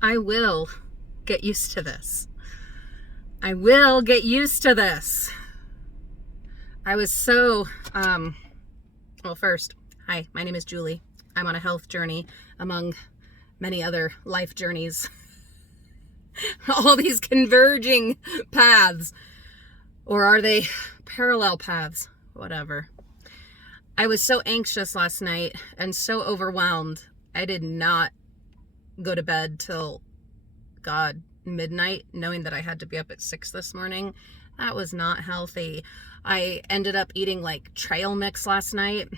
I will get used to this. I will get used to this. I was so, well, first, hi, my name is Julie. I'm on a health journey among many other life journeys. All these converging paths. Or are they parallel paths? Whatever. I was so anxious last night and so overwhelmed. I did not go to bed till, God, midnight, knowing that I had to be up at 6 this morning. That was not healthy. I ended up eating like trail mix last night.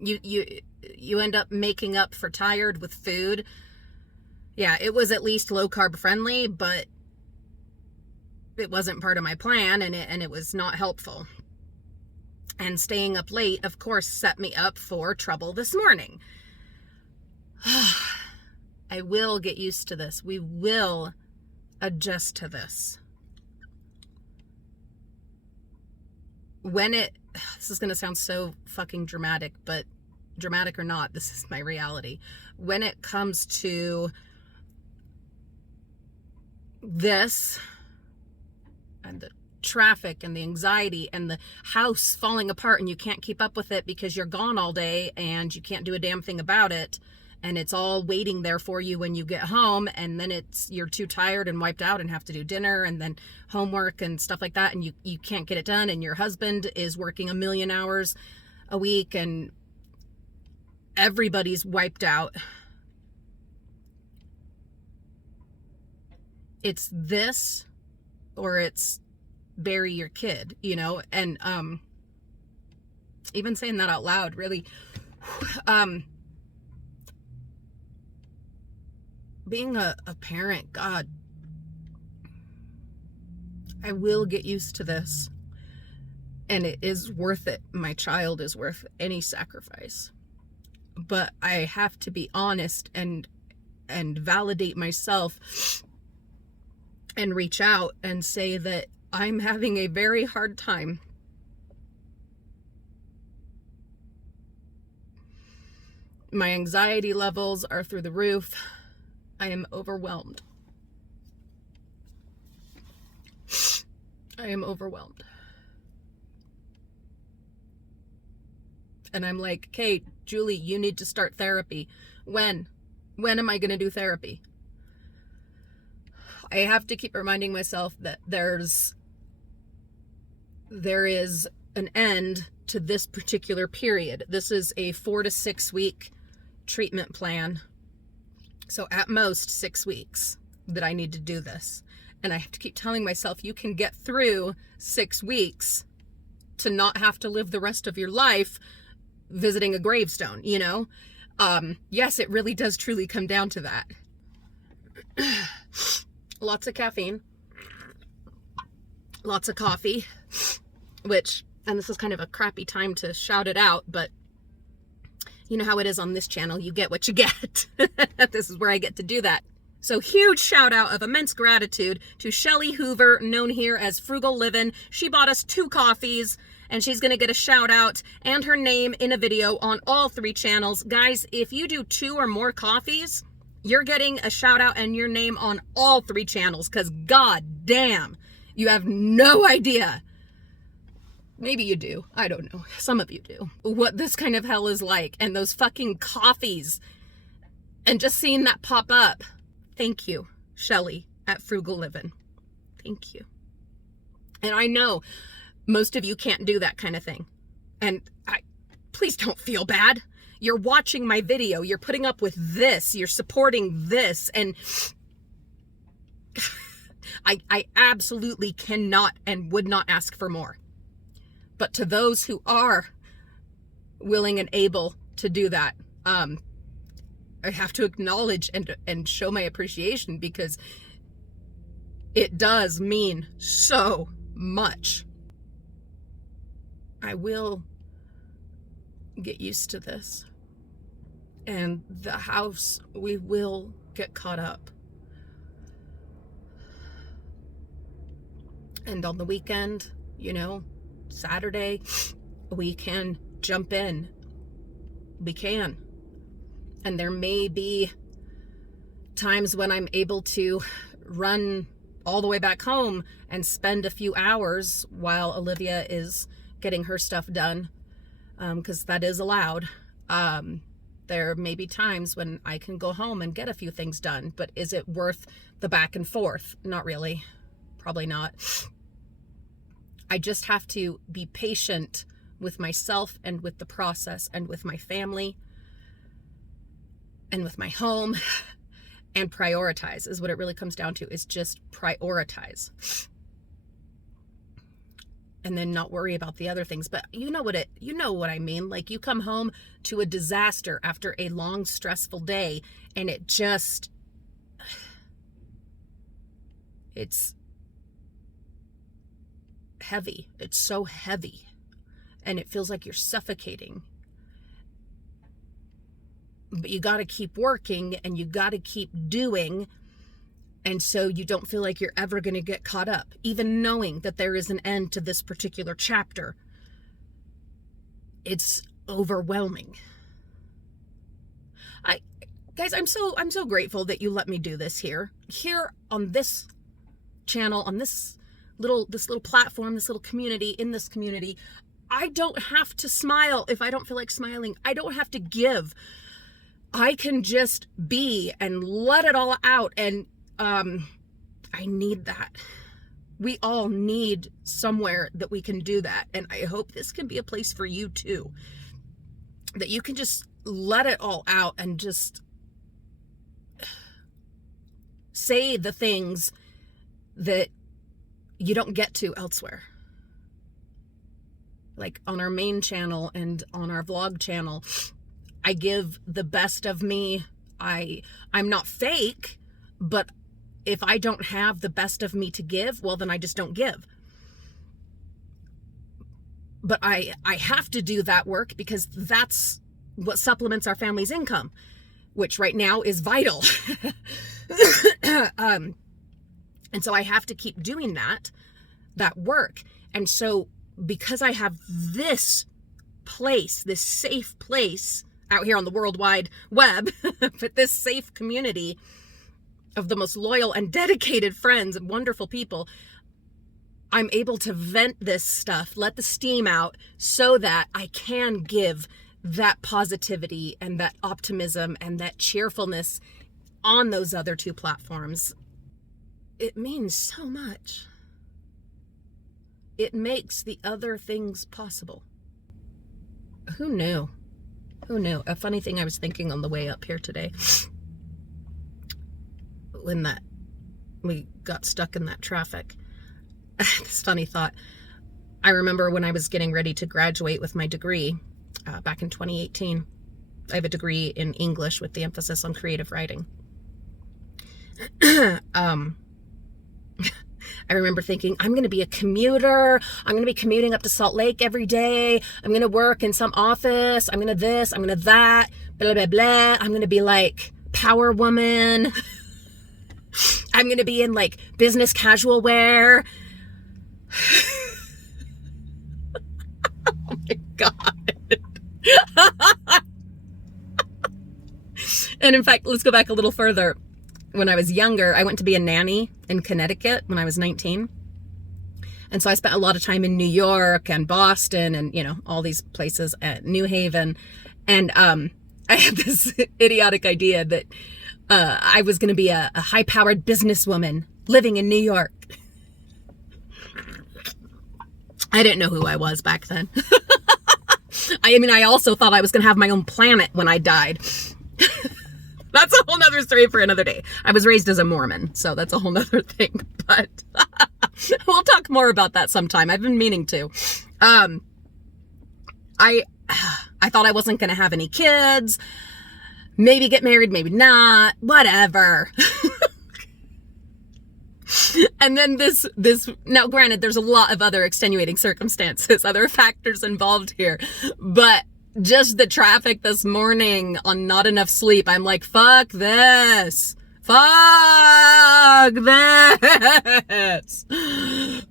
You end up making up for tired with food. Yeah, it was at least low carb friendly, but it wasn't part of my plan, and it was not helpful. And staying up late, of course, set me up for trouble this morning. I will get used to this. We will adjust to this. This is going to sound so fucking dramatic, but dramatic or not, this is my reality. When it comes to this and the traffic and the anxiety and the house falling apart and you can't keep up with it because you're gone all day and you can't do a damn thing about it, and it's all waiting there for you when you get home, and then you're too tired and wiped out and have to do dinner and then homework and stuff like that, and you can't get it done, and your husband is working 1,000,000 hours a week and everybody's wiped out. It's this or it's bury your kid, and even saying that out loud really being a parent, God, I will get used to this, and it is worth it. My child is worth any sacrifice, but I have to be honest and validate myself and reach out and say that I'm having a very hard time. My anxiety levels are through the roof. I am overwhelmed. I am overwhelmed. And I'm like, okay, Julie, you need to start therapy. When am I going to do therapy? I have to keep reminding myself that there is an end to this particular period. This is a 4 to 6 week treatment plan. So at most 6 weeks that I need to do this. And I have to keep telling myself, you can get through 6 weeks to not have to live the rest of your life visiting a gravestone, Yes, it really does truly come down to that. Lots of caffeine, lots of coffee, and this is kind of a crappy time to shout it out, but you know how it is on this channel. You get what you get. This is where I get to do that. So huge shout out of immense gratitude to Shelly Hoover, known here as Frugal Livin'. She bought us 2 coffees, and she's going to get a shout out and her name in a video on all 3 channels. Guys, if you do 2 or more coffees, you're getting a shout out and your name on all 3 channels, because god damn, you have no idea. Maybe you do. I don't know. Some of you do. What this kind of hell is like, and those fucking coffees, and just seeing that pop up. Thank you, Shelly at Frugal Livin'. Thank you. And I know most of you can't do that kind of thing. And please don't feel bad. You're watching my video. You're putting up with this. You're supporting this. And I absolutely cannot and would not ask for more. But to those who are willing and able to do that, I have to acknowledge and show my appreciation, because it does mean so much. I will get used to this. And the house, we will get caught up. And on the weekend, Saturday, we can jump in. We can. And there may be times when I'm able to run all the way back home and spend a few hours while Olivia is getting her stuff done, because that is allowed. There may be times when I can go home and get a few things done, but is it worth the back and forth? Not really. Probably not. I just have to be patient with myself and with the process and with my family and with my home, and prioritize is what it really comes down to, is just prioritize. And then not worry about the other things. But you know what I mean? Like, you come home to a disaster after a long, stressful day, and it's heavy. It's so heavy. And it feels like you're suffocating. But you got to keep working, and you got to keep doing. And so you don't feel like you're ever going to get caught up, even knowing that there is an end to this particular chapter. It's overwhelming. Guys, I'm so grateful that you let me do this here on this channel, on this little platform, this little community, in this community. I don't have to smile if I don't feel like smiling. I don't have to give. I can just be and let it all out. And I need that. We all need somewhere that we can do that. And I hope this can be a place for you too, that you can just let it all out and just say the things that you don't get to elsewhere. Like on our main channel and on our vlog channel, I give the best of me. I'm not fake, but if I don't have the best of me to give, well, then I just don't give. But I have to do that work because that's what supplements our family's income, which right now is vital. And so I have to keep doing that work. And so because I have this place, this safe place out here on the World Wide Web, but this safe community of the most loyal and dedicated friends and wonderful people, I'm able to vent this stuff, let the steam out, so that I can give that positivity and that optimism and that cheerfulness on those other two platforms. It means so much. It makes the other things possible. Who knew? Who knew? A funny thing I was thinking on the way up here today, when we got stuck in that traffic. This funny thought. I remember when I was getting ready to graduate with my degree back in 2018. I have a degree in English with the emphasis on creative writing. I remember thinking, I'm going to be a commuter. I'm going to be commuting up to Salt Lake every day. I'm going to work in some office. I'm going to this, I'm going to that, blah, blah, blah. I'm going to be like power woman. I'm going to be in like business casual wear. Oh my God. And in fact, let's go back a little further. When I was younger, I went to be a nanny in Connecticut when I was 19. And so I spent a lot of time in New York and Boston and, all these places, at New Haven. And I had this idiotic idea that I was going to be a high-powered businesswoman living in New York. I didn't know who I was back then. I also thought I was going to have my own planet when I died. That's a whole nother story for another day. I was raised as a Mormon, so that's a whole nother thing. But we'll talk more about that sometime. I've been meaning to. I thought I wasn't going to have any kids. Maybe get married, maybe not. Whatever. And then this, now granted, there's a lot of other extenuating circumstances, other factors involved here, but just the traffic this morning on not enough sleep, I'm like, fuck this. Fuck this.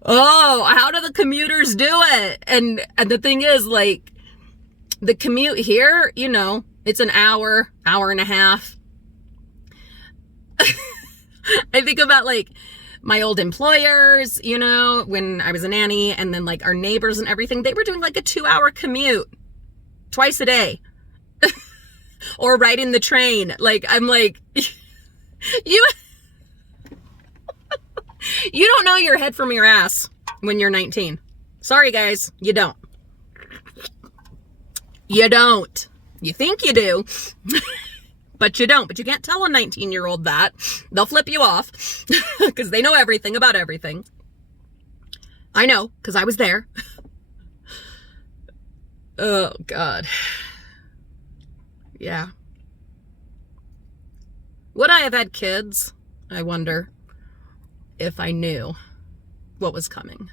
Oh, how do the commuters do it? And the thing is, like, the commute here, it's an hour and a half. I think about like my old employers, you know, when I was a nanny, and then like our neighbors and everything. They were doing like a 2-hour commute twice a day or riding the train. Like, I'm like, you don't know your head from your ass when you're 19. Sorry, guys, you don't. You don't. You think you do, but you don't. But you can't tell a 19-year-old that. They'll flip you off because they know everything about everything. I know, because I was there. Oh, God. Yeah. Would I have had kids? I wonder if I knew what was coming.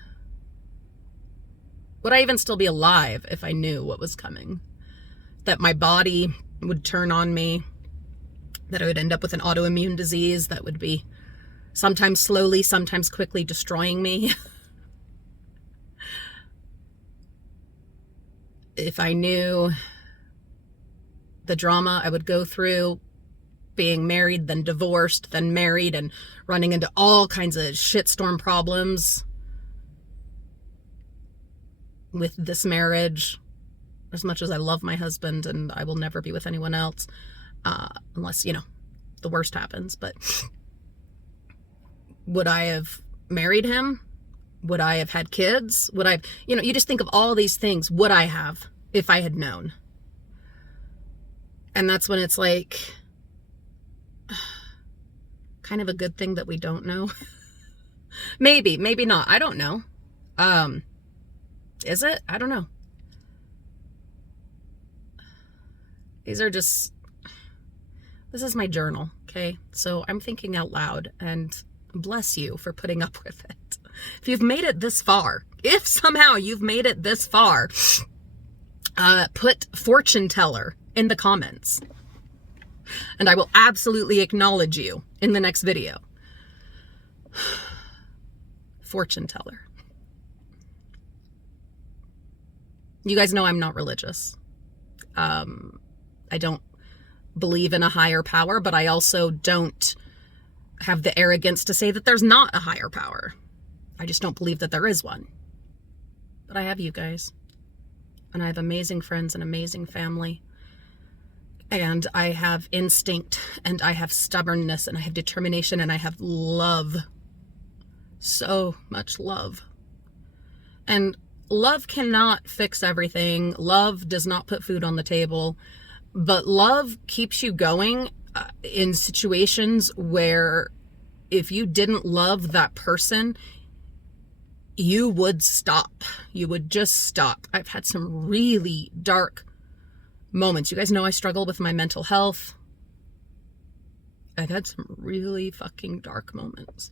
Would I even still be alive if I knew what was coming? That my body would turn on me, that I would end up with an autoimmune disease that would be sometimes slowly, sometimes quickly destroying me. If I knew the drama I would go through being married, then divorced, then married, and running into all kinds of shitstorm problems with this marriage. As much as I love my husband and I will never be with anyone else, unless, you know, the worst happens. But would I have married him? Would I have had kids? Would I have, you know, you just think of all these things. Would I have if I had known? And that's when it's like, kind of a good thing that we don't know. Maybe not. I don't know. Is it? I don't know. This is my journal, okay? So I'm thinking out loud, and bless you for putting up with it. If you've made it this far, if somehow you've made it this far, put fortune teller in the comments, and I will absolutely acknowledge you in the next video. Fortune teller. You guys know I'm not religious. I don't believe in a higher power, but I also don't have the arrogance to say that there's not a higher power. I just don't believe that there is one. But I have you guys. And I have amazing friends and amazing family. And I have instinct, and I have stubbornness, and I have determination, and I have love. So much love. And love cannot fix everything. Love does not put food on the table. But love keeps you going in situations where if you didn't love that person, you would stop. You would just stop. I've had some really dark moments. You guys know I struggle with my mental health. I've had some really fucking dark moments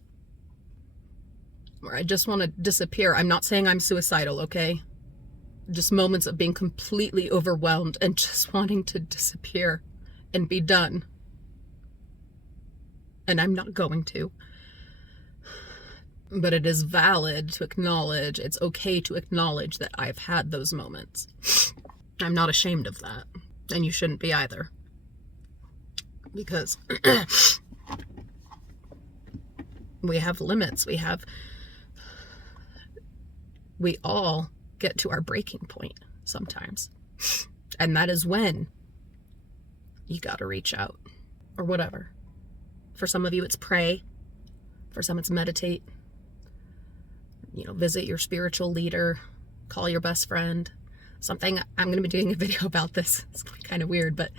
where I just want to disappear. I'm not saying I'm suicidal, okay? Just moments of being completely overwhelmed and just wanting to disappear and be done. And I'm not going to. But it is valid to acknowledge, it's okay to acknowledge that I've had those moments. I'm not ashamed of that. And you shouldn't be either. Because we have limits. We all get to our breaking point sometimes. And that is when you got to reach out or whatever. For some of you, it's pray. For some, it's meditate. You know, visit your spiritual leader, call your best friend. Something, I'm going to be doing a video about this. It's kind of weird, but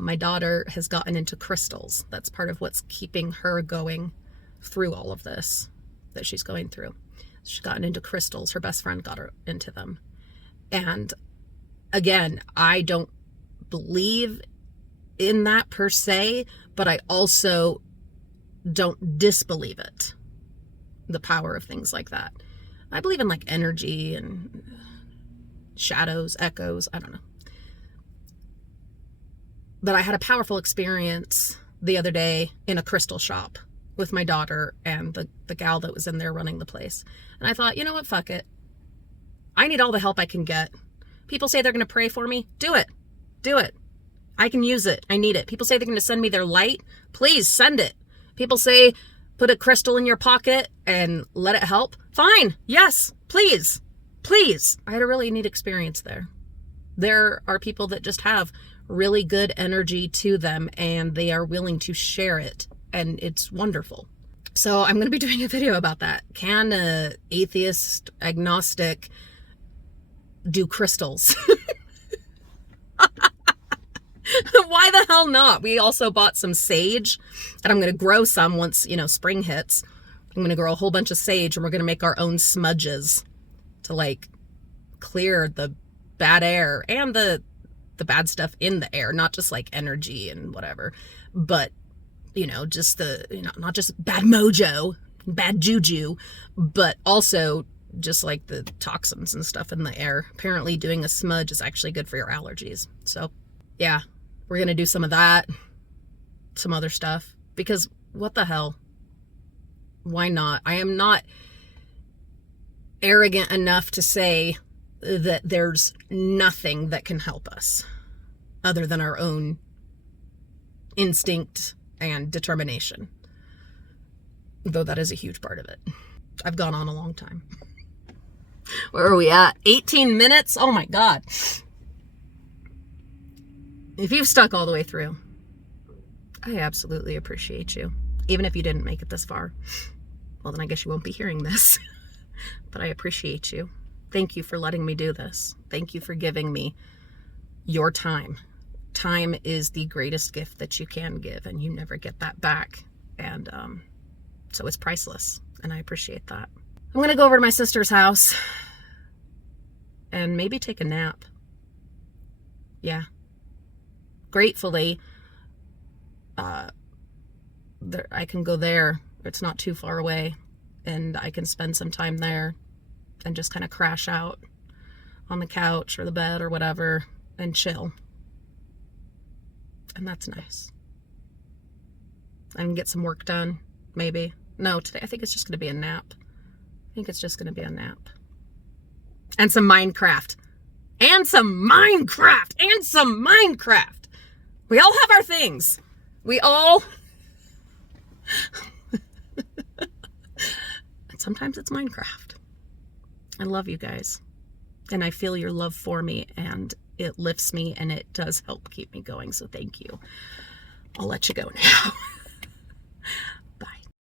my daughter has gotten into crystals. That's part of what's keeping her going through all of this that she's going through. She's gotten into crystals. Her best friend got her into them. And again, I don't believe in that per se, but I also don't disbelieve it. The power of things like that. I believe in like energy and shadows, echoes, I don't know. But I had a powerful experience the other day in a crystal shop with my daughter and the gal that was in there running the place. And I thought, you know what, fuck it. I need all the help I can get. People say they're going to pray for me. Do it. Do it. I can use it. I need it. People say they're going to send me their light. Please send it. People say put a crystal in your pocket and let it help? Fine. Yes. Please. Please. I had a really neat experience there. There are people that just have really good energy to them and they are willing to share it. And it's wonderful. So I'm going to be doing a video about that. Can a atheist, agnostic do crystals? Why the hell not? We also bought some sage, and I'm going to grow some once, spring hits. I'm going to grow a whole bunch of sage, and we're going to make our own smudges to like clear the bad air and the bad stuff in the air, not just like energy and whatever, but just not just bad mojo, bad juju, but also just like the toxins and stuff in the air. Apparently doing a smudge is actually good for your allergies. So yeah, we're going to do some of that, some other stuff, because what the hell? Why not? I am not arrogant enough to say that there's nothing that can help us other than our own instinct and determination. Though that is a huge part of it. I've gone on a long time. Where are we at? 18 minutes? Oh my God. If you've stuck all the way through, I absolutely appreciate you. Even if you didn't make it this far, well, then I guess you won't be hearing this. But I appreciate you. Thank you for letting me do this. Thank you for giving me your time. Time is the greatest gift that you can give, and you never get that back. And so it's priceless, and I appreciate that. I'm going to go over to my sister's house and maybe take a nap. Yeah. Gratefully, I can go there. It's not too far away, and I can spend some time there and just kind of crash out on the couch or the bed or whatever and chill. And that's nice. I can get some work done, maybe. No, today I think it's just going to be a nap. I think it's just going to be a nap. And some Minecraft. And some Minecraft. And some Minecraft. We all have our things. We all... And sometimes it's Minecraft. I love you guys. And I feel your love for me, and it lifts me, and it does help keep me going. So thank you. I'll let you go now.